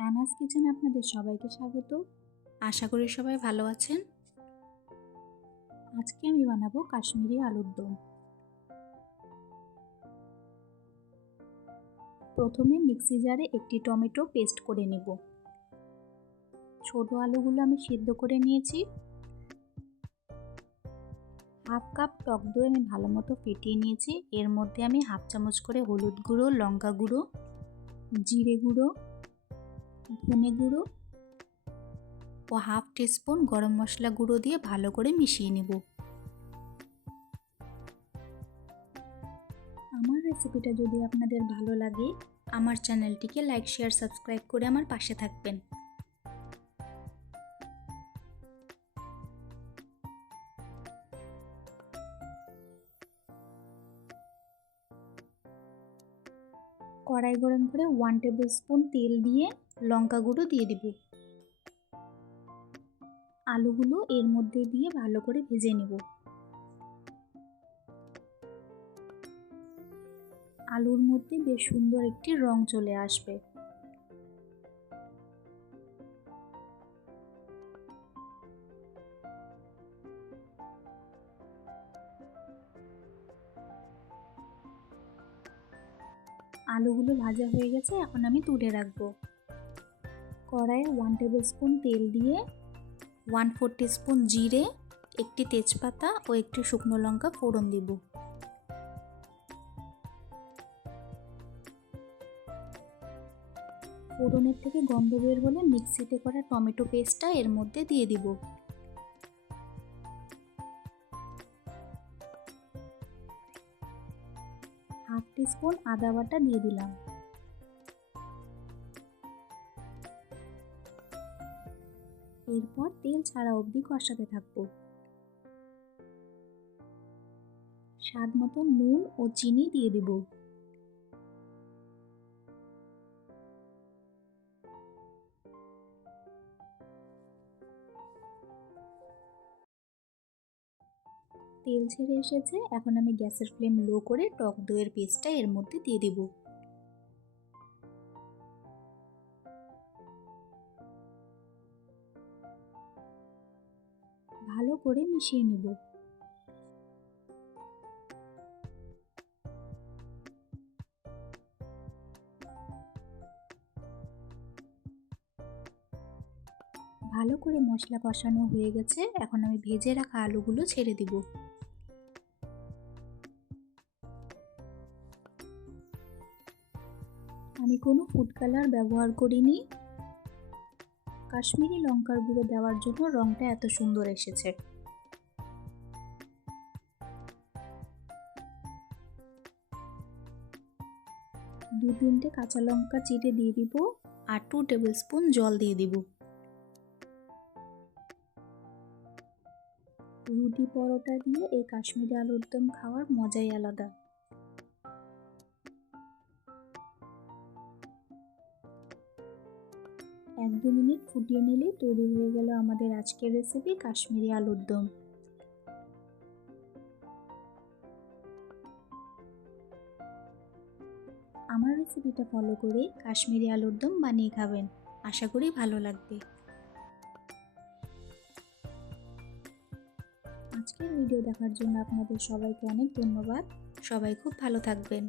অ্যানাস কিচেনে আপনাদের সবাইকে স্বাগত। আশা করি সবাই ভালো আছেন। আজকে আমি বানাবো কাশ্মীরি আলুর দম। প্রথমে মিক্সি জারে একটি টমেটো পেস্ট করে নেব। ছোট আলুগুলো আমি সিদ্ধ করে নিয়েছি। হাফ কাপ টক দই আমি ভালো মতো ফেটিয়ে নিয়েছি। এর মধ্যে আমি হাফ চামচ করে হলুদ গুঁড়ো, লঙ্কা গুঁড়ো, জিরে গুঁড়ো, ধনে গুঁড়ো ও হাফ টিস্পুন গরম মশলা গুঁড়ো দিয়ে ভালো করে মিশিয়ে নেব। আমার রেসিপিটা যদি আপনাদের ভালো লাগে, আমার চ্যানেলটিকে লাইক, শেয়ার, সাবস্ক্রাইব করে আমার পাশে থাকবেন। কড়াই গরম করে 1 টেবিল স্পুন তেল দিয়ে লঙ্কা গুঁড়ো দিয়ে দিব। আলুগুলো এর মধ্যে দিয়ে ভালো করে ভেজে নেব। আলুর মধ্যে বেশ সুন্দর একটি রং চলে আসবে। আলুগুলো ভাজা হয়ে গেছে, এখন আমি তুলে রাখবো। কড়াইয়ে 1 টেবিল স্পুন তেল দিয়ে 1/4 টিস্পুন জিরে, একটি তেজপাতা ও একটি শুকনো লঙ্কা ফোড়ন দিব। ফোড়নের থেকে গন্ধ বের হলে মিক্সিতে করা টমেটো পেস্টটা এর মধ্যে দিয়ে দিব। হাফ টিস্পুন আদা বাটা দিয়ে দিলাম। এরপর তেল ছাড়া অবধি কষাতে থাকবো। স্বাদ মতো নুন ও চিনি দিয়ে দিব। তেল ছেড়ে এসেছে, এখন আমি গ্যাসের ফ্লেম লো করে টক দইয়ের পেস্টটা এর মধ্যে দিয়ে দিব। ভালো করে মিশিয়ে নেব। ভালো করে মশলা কষানো হয়ে গেছে, এখন আমি ভেজে রাখা আলুগুলো ছেড়ে দিব। আমি কোনো ফুড কালার ব্যবহার করিনি। কাশ্মীরি লঙ্কার গুঁড়ো দেওয়ার জন্য রংটা এত সুন্দর এসেছে। দু তিনটে কাঁচা লঙ্কা চিড়ে দিয়ে দিব আর 2 টেবিল স্পুন জল দিয়ে দিব। রুটি পরোটা দিয়ে এই কাশ্মীরি আলুর দম খাওয়ার মজাই আলাদা। 1-2 মিনিট ফুটিয়ে নিলে তৈরি হয়ে গেল আমাদের আজকের রেসিপি কাশ্মীরি আলুর দম। আমার রেসিপিটা ফলো করে কাশ্মীরি আলুর দম বানিয়ে খাবেন, আশা করি ভালো লাগবে। আজকের ভিডিও দেখার জন্য আপনাদের সবাইকে অনেক ধন্যবাদ। সবাই খুব ভালো থাকবেন।